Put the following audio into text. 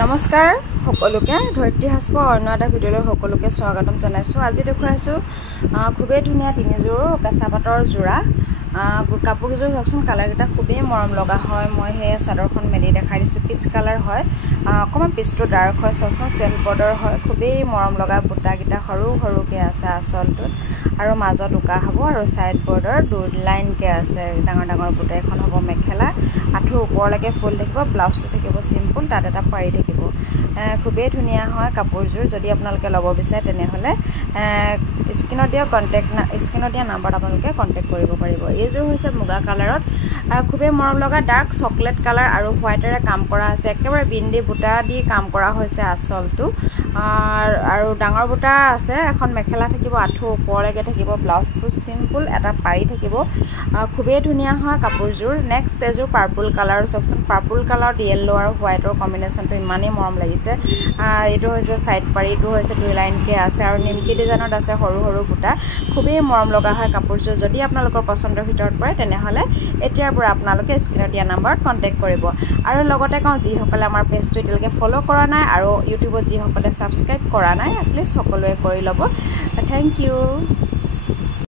নমস্কাৰ সকলোকে ধৈৰ্য্য হাস্পৰ অন্য এটা ভিডিঅ'লৈ সকলোকে স্বাগতম জনাইছোঁ। আজি দেখুৱাইছোঁ খুবেই ধুনীয়া তিনিযোৰ কেঁচা পাটৰ যোৰা। কাপোৰকেইযোৰ চাওকচোন, কালাৰকেইটা খুবেই মৰম লগা হয়। মই সেই চাদৰখন মেলি দেখাই দিছোঁ। পিচ কালাৰ হয়, অকণমান পিচটো ডাৰ্ক হয়। চাওকচোন, চেল্ফ বৰ্ডাৰ হয়। খুবেই মৰম লগা বুটাকেইটা সৰু সৰুকৈ আছে আঁচলটোত, আৰু মাজত উকা হ'ব, আৰু ছাইড বৰ্ডাৰ 2 লাইনকৈ আছে। ডাঙৰ ডাঙৰ বুটা এখন হ'ব মেখেলা, আঁঠুৰ ওপৰলৈকে ফুল থাকিব। ব্লাউজটো থাকিব চিম্পুল, তাত এটা পাৰি থাকিব। খুবেই ধুনীয়া হয় কাপোৰযোৰ। যদি আপোনালোকে ল'ব বিচাৰে তেনেহ'লে স্ক্ৰীনত দিয়া নাম্বাৰত আপোনালোকে কণ্টেক্ট কৰিব পাৰিব। এইযোৰ হৈছে মুগা কালাৰত, খুবেই মৰম লগা ডাৰ্ক চকলেট কালাৰ আৰু হোৱাইটেৰে কাম কৰা আছে। একেবাৰে বিন্দি বুটা দি কাম কৰা হৈছে আঁচলটো, আৰু ডাঙৰ বুটা আছে। এখন মেখেলা থাকিব, আঁঠুৰ ওপৰলৈকে থাকিব। ব্লাউজটো চিম্পুল, এটা পাৰি থাকিব। খুবেই ধুনীয়া হয় কাপোৰযোৰ। নেক্সট এযোৰ পাৰ্পুল কালাৰ। চাওকচোন, পাৰ্পুল কালাৰত য়েল্লো আৰু হোৱাইটৰ কম্বিনেশ্যনটো ইমানেই মৰম লাগিছে। এইটো হৈছে ছাইড পাৰি, এইটো হৈছে 2 লাইনকৈ আছে, আৰু নিমকি ডিজাইনত আছে সৰু সৰু বুটা। খুবেই মৰম লগা হয় কাপোৰযোৰ। যদি আপোনালোকৰ পচন্দৰ ভিতৰত পৰে তেনেহ'লে এতিয়াৰ পৰা আপোনালোকে স্ক্ৰীনত দিয়া নাম্বাৰত কণ্টেক্ট কৰিব। আৰু লগতে কওঁ, যিসকলে আমাৰ পেজটো এতিয়ালৈকে ফ'ল' কৰা নাই আৰু ইউটিউবত যিসকলে ছাবস্ক্ৰাইব কৰা নাই, প্লিজ সকলোৱে কৰি ল'ব। Thank U.